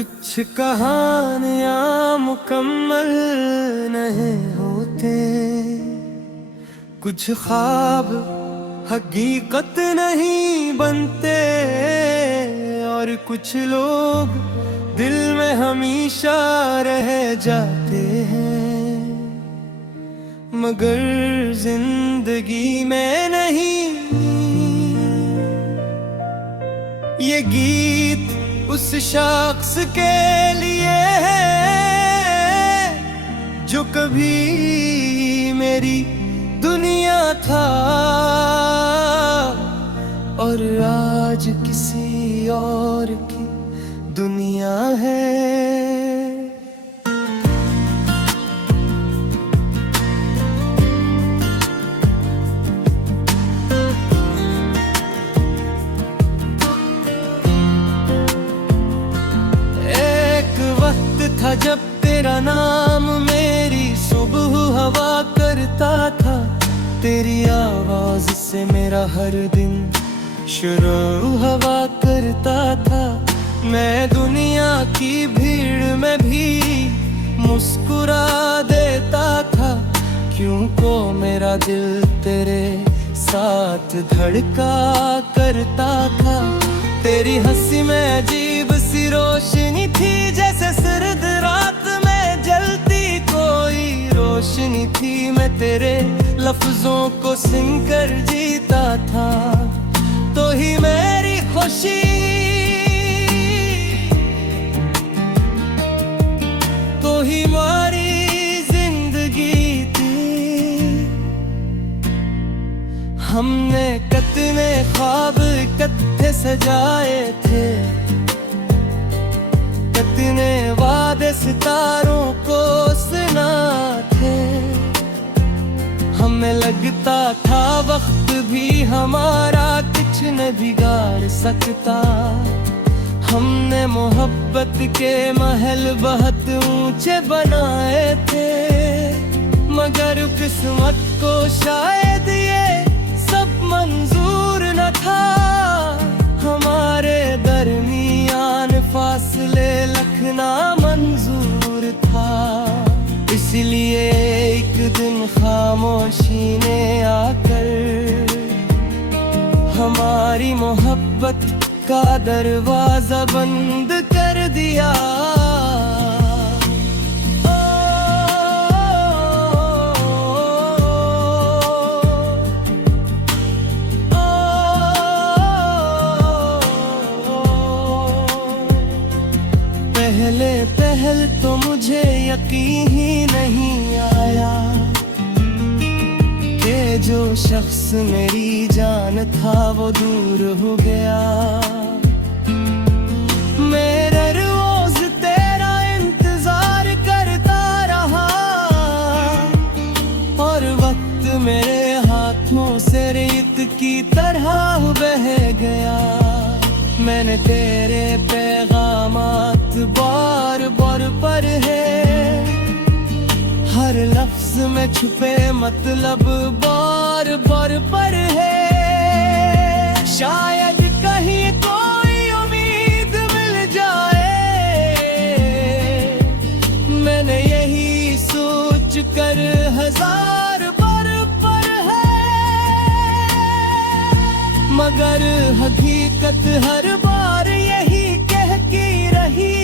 कुछ कहानियां मुकम्मल नहीं होते, कुछ ख्वाब हकीकत नहीं बनते, और कुछ लोग दिल में हमेशा रह जाते हैं, मगर जिंदगी में नहीं। ये गीत उस शख्स के लिए है जो कभी मेरी दुनिया था, और आज किसी और की दुनिया है। था जब तेरा नाम मेरी सुबह हवा करता था, तेरी आवाज से मेरा हर दिन शुरू हवा करता था। मैं दुनिया की भीड़ में भी मुस्कुरा देता था, क्यों को मेरा दिल तेरे साथ धड़का करता था। तेरी हंसी में अजीब सी रोशनी थी, जैसे सर्द रात में जलती कोई रोशनी थी। मैं तेरे लफ्जों को सुन कर जीता था, तो ही मेरी खुशी तो ही हमारी जिंदगी थी। हमने कितने ख्वाब इकट्ठे सजाए थे, कितने वादे सितारों को सुना थे। हमें लगता था वक्त भी हमारा कुछ न बिगाड़ सकता। हमने मोहब्बत के महल बहुत ऊंचे बनाए थे, मगर किस्मत को शायद ये सब मंजूर न था। हमारे दरमियान फासले रखना मंजूर था, इसलिए एक दिन खामोशी ने आकर हमारी मोहब्बत का दरवाजा बंद कर दिया। पहले तो मुझे यकीन ही नहीं आया कि जो शख्स मेरी जान था वो दूर हो गया। मेरा रोज तेरा इंतजार करता रहा, और वक्त मेरे हाथों से रेत की तरह बह गया। मैंने तेरे पैगामात बार बार पढ़े, हर लफ्ज में छुपे मतलब बार बार पढ़े। शायद कहीं कोई उम्मीद मिल जाए, मैंने यही सोच कर हजार बार पढ़े, मगर हकीकत हर बार यही कहती रही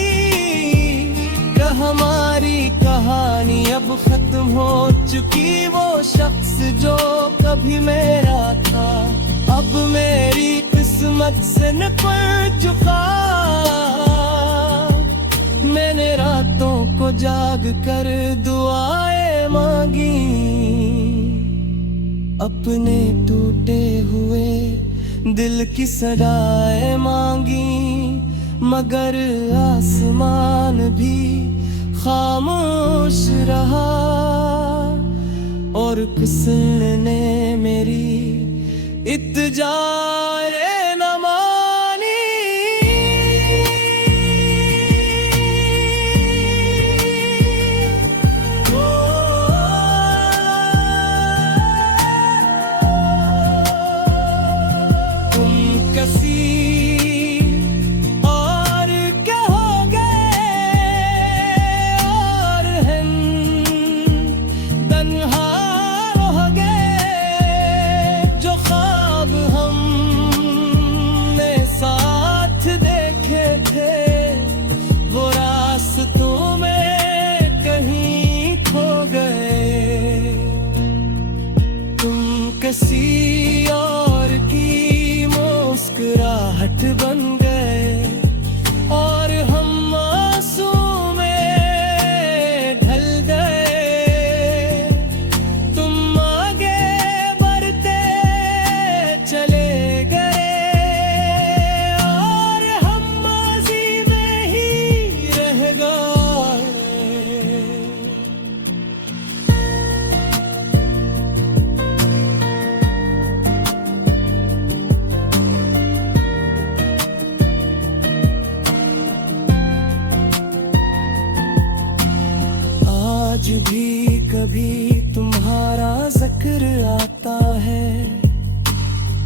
कि हमारी कहानी अब खत्म हो चुकी। वो शख्स जो कभी मेरा था अब मेरी किस्मत से निकल चुका। मैंने रातों को जाग कर दुआएं मांगी, अपने टूटे हुए दिल की सदाएं मांगी, मगर आसमान भी खामोश रहा, और किसने मेरी इत्जाए न मानी। तुम किसी और क्या हो गए, आज भी कभी तुम्हारा जिक्र आता है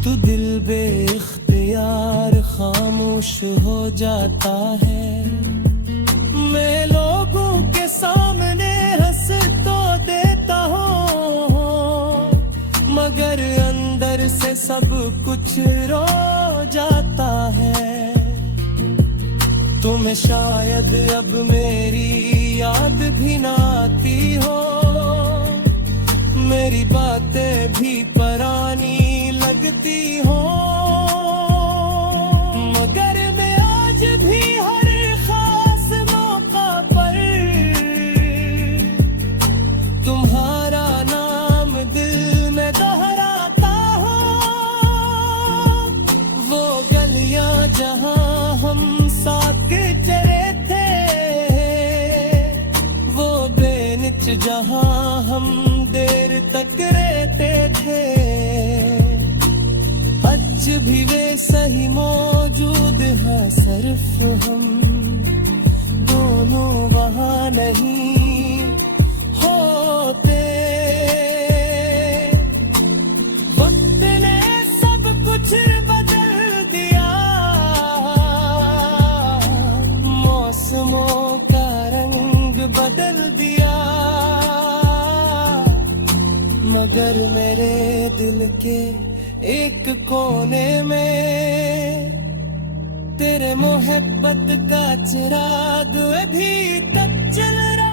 तो दिल बेख्तियार खामोश हो जाता है। मैं लोगों के सामने हंस तो देता हूँ मगर अंदर से सब कुछ रो जाता है। तुम्हें शायद अब मेरी याद भी ना आती हो, मेरी बातें भी पुरानी लगती हो, मगर मैं आज भी हर खास मौका पर तुम्हारा नाम दिल में दोहराता हूँ। वो गलियां जहां हम साथ चले थे, वो बेनिच जहां हम देर तक रहते थे, आज भी वे सही मौजूद है, सिर्फ हम दोनों वहाँ नहीं होते। वक्त ने सब कुछ बदल दिया, मौसमों का रंग बदल दिया, मगर मेरे दिल के एक कोने में तेरे मोहब्बत का चिराग अभी तक जल रहा।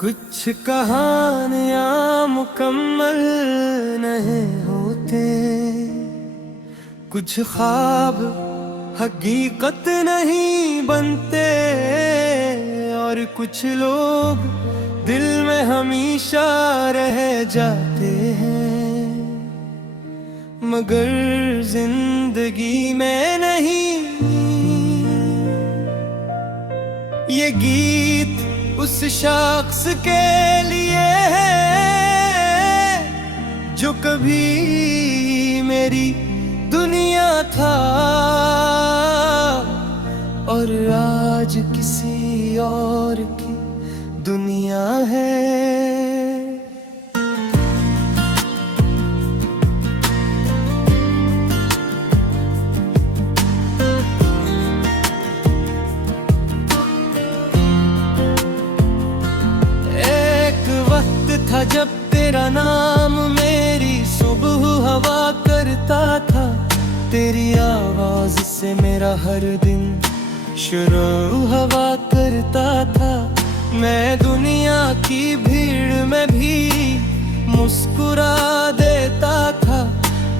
कुछ कहानियां मुकम्मल नहीं होते, कुछ ख्वाब हकीकत नहीं बनते, और कुछ लोग दिल में हमेशा रह जाते हैं मगर जिंदगी में नहीं। ये गीत उस शख्स के लिए है जो कभी मेरी दुनिया था और आज किसी और की दुनिया है। एक वक्त था जब तेरा नाम मेरी सुबह हवा करता था, तेरी आवाज से मेरा हर दिन शुरू हवा करता था। मैं दुनिया की भीड़ में भी मुस्कुरा देता था,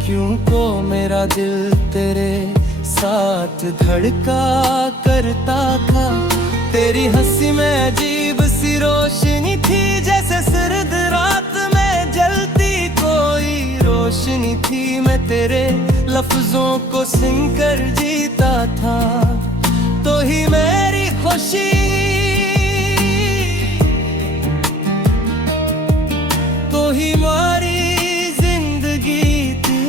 क्यों को मेरा दिल तेरे साथ धड़का करता था। तेरी हंसी में अजीब सी रोशनी थी, जैसे सर्द रात में जलती कोई रोशनी थी। मैं तेरे लफ्जों को सुन कर जीता था, तो ही मेरी खुशी तो ही हमारी जिंदगी थी।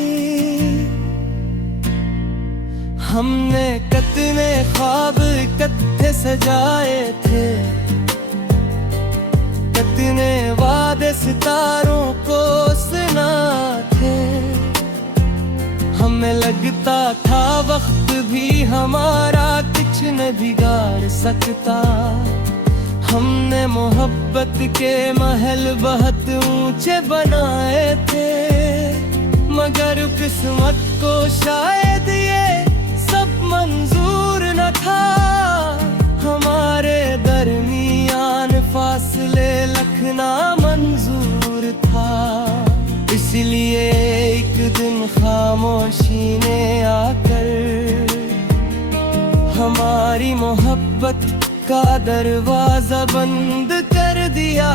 हमने कितने ख्वाब इकट्ठे सजाए थे, कितने वादे सितारों को सुना थे। हमें लगता था वक्त भी हमारा कुछ न बिगाड़ सकता। हमने मोहब्बत के महल बहुत ऊंचे बनाए थे, मगर किस्मत को शायद ये सब मंजूर न था। हमारे दरमियान फासले रखना मंजूर था, इसलिए एक दिन खामोशी ने आकर हमारी मोहब्बत का दरवाजा बंद कर दिया।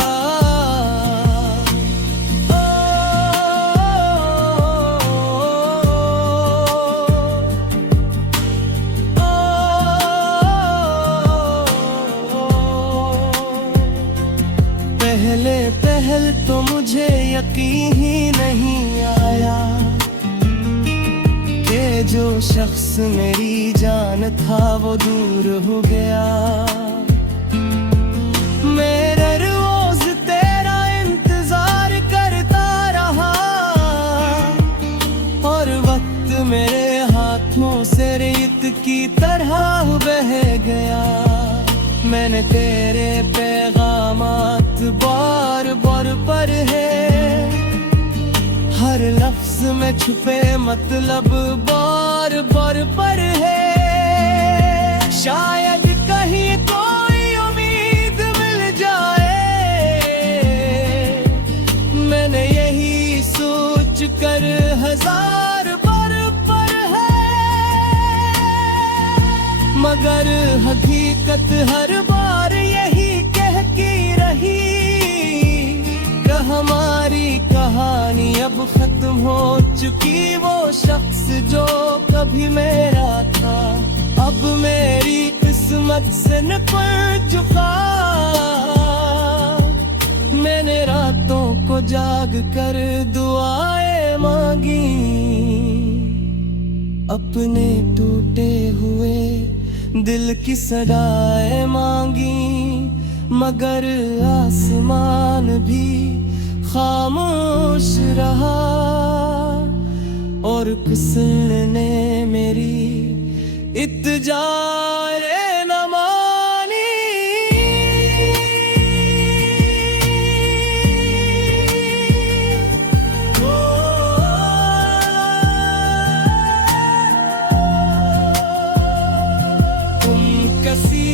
पहले तो मुझे यकीन ही नहीं आया कि जो शख्स मेरी जान था वो दूर हो गया। मेरे रोज तेरा इंतजार करता रहा और वक्त मेरे हाथों से रेत की तरह बह गया। मैंने तेरे पैगामात बार बार पढ़े, हर लफ्ज में छुपे मतलब बार बार पढ़े। शायद कहीं कोई उम्मीद मिल जाए, मैंने यही सोच कर हजार बार पढ़े। मगर हकीकत हर बार यही कहती रही कि हमारी कहानी अब खत्म हो चुकी। वो शख्स जो कभी मेरा था अब मेरी किस्मत से निकल चुका। मैंने रातों को जाग कर दुआएं मांगी, अपने टूटे हुए दिल की सदाएं मांगी। मगर आसमान भी खामोश रहा और किसने मेरी इत्जारे न मानी। तुम किसी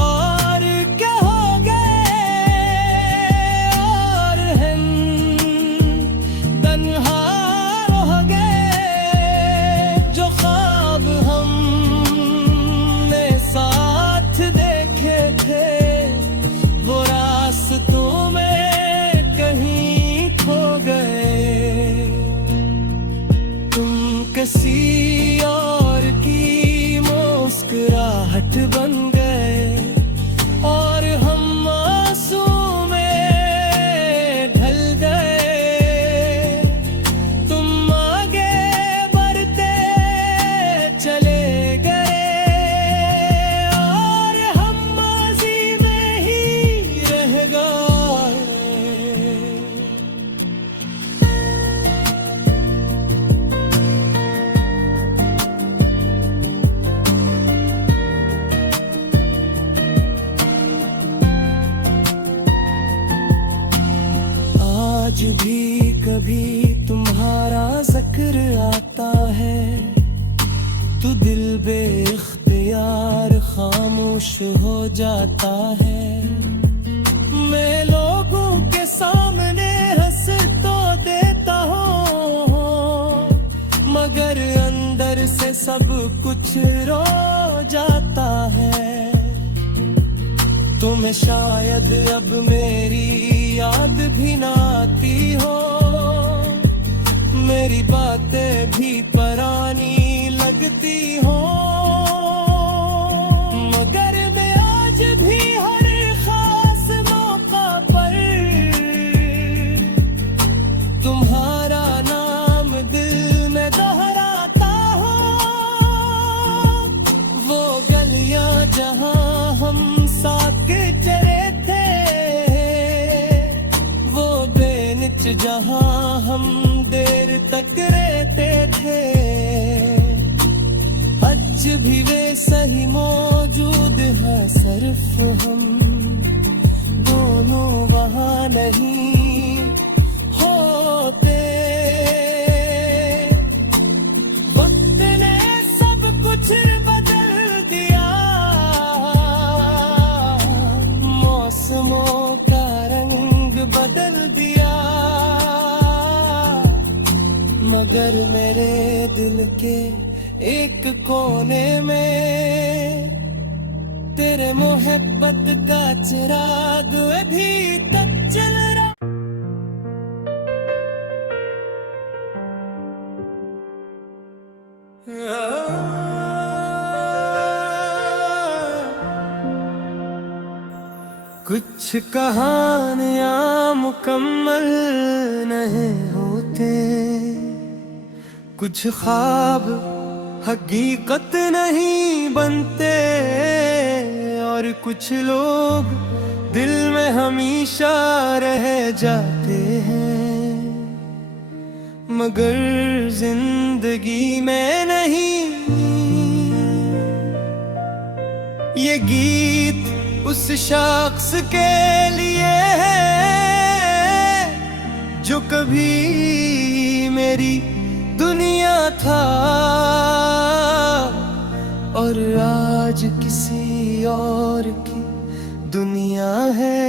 और के हो गए और हम तन्हा हो गए। जो ख्वाब हमने साथ देखे थे वो रास्तों में कहीं खो गए। तुम किसी और की मुस्कुराहट बन गए और हम आंसू में ढल गए। तुम आगे बढ़ते चले गए और हम माजी में ही रह गए। आज भी कभी तुम्हारा जिक्र आता है तो दिल बेख्तियार खामोश हो जाता है। मैं लोगों के सामने हंस तो देता हूँ मगर अंदर से सब कुछ रो जाता है। तुम्हें शायद अब मेरी याद भी ना आती हो, मेरी बातें भी पुरानी लगती हो। मगर मैं आज भी हर खास मौका पर तुम्हारा नाम दिल में दोहराता हूँ। वो गलियां जहां हम साथ चले थे, वो बेनिच जहां हम देर तक रहते थे, आज भी वे सही मौजूद है। सिर्फ हम दोनों वहां नहीं होते। वक्त ने सब कुछ बदल दिया, मौसमों का रंग बदल दिया। मगर मेरे दिल के एक कोने में तेरे मोहब्बत का चिराग अभी तक जल रहा। कुछ कहानियां मुकम्मल नहीं होते, कुछ ख्वाब हकीकत नहीं बनते, और कुछ लोग दिल में हमेशा रह जाते हैं, मगर जिंदगी में नहीं। ये गीत उस शख्स के लिए है जो कभी मेरी दुनिया था, और आज किसी और की दुनिया है।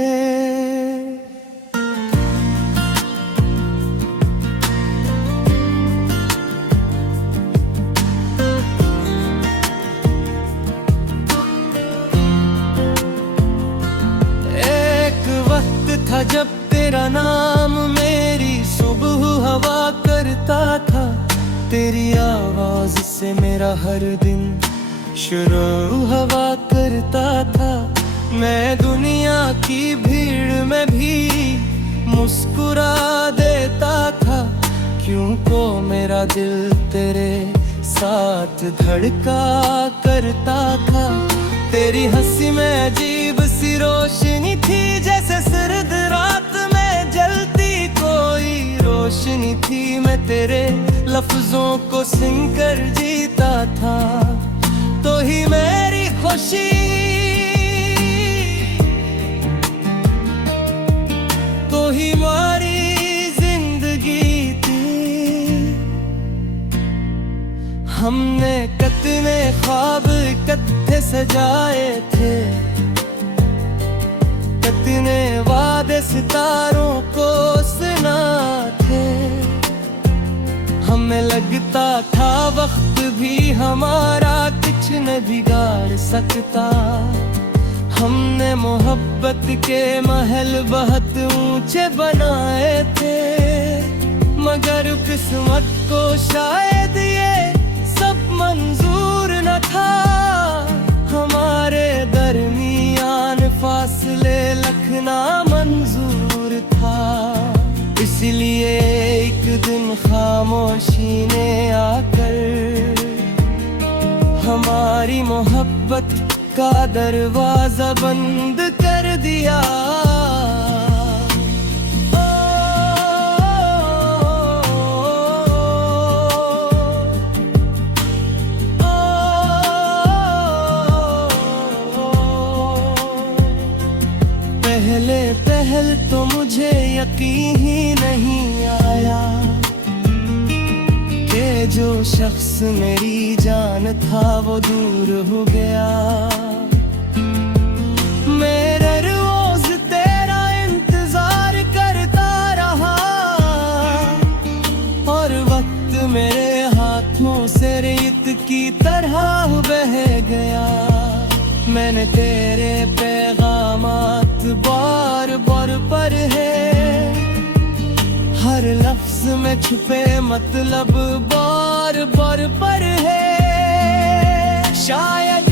एक वक्त था जब तेरा नाम मेरी सुबह हवा करता था, तेरी आवाज से मेरा हर दिन शुरू हवा करता था। मैं दुनिया की भीड़ में भी मुस्कुरा देता था, क्यों को मेरा दिल तेरे साथ धड़का करता था। तेरी हंसी में अजीब सी रोशनी थी, जैसे सर्द रात में जलती कोई रोशनी थी। मैं तेरे लफ्जों को सुन कर जीता था, तो ही मेरी खुशी, तो ही हमारी जिंदगी थी। हमने कितने ख्वाब इकट्ठे सजाए थे, कितने वादे सितारों को सुना थे। हमें लगता था वक्त भी हमारा कुछ न बिगाड़ सकता। हमने मोहब्बत के महल बहुत ऊंचे बनाए थे, मगर किस्मत को शायद ये सब मंजूर न था। हमारे दरमियान फासले रखना मंजूर था, इसलिए एक दिन खामोशी ने आकर हमारी मोहब्बत का दरवाजा बंद कर दिया। पहल तो मुझे यकीन ही नहीं आया कि जो शख्स मेरी जान था वो दूर हो गया। मेरा रोज तेरा इंतजार करता रहा, और वक्त मेरे हाथों से रेत की तरह बह गया। मैंने तेरे पैगामात बार बार पढ़े, हर लफ्ज में छुपे मतलब बार बार पढ़े। शायद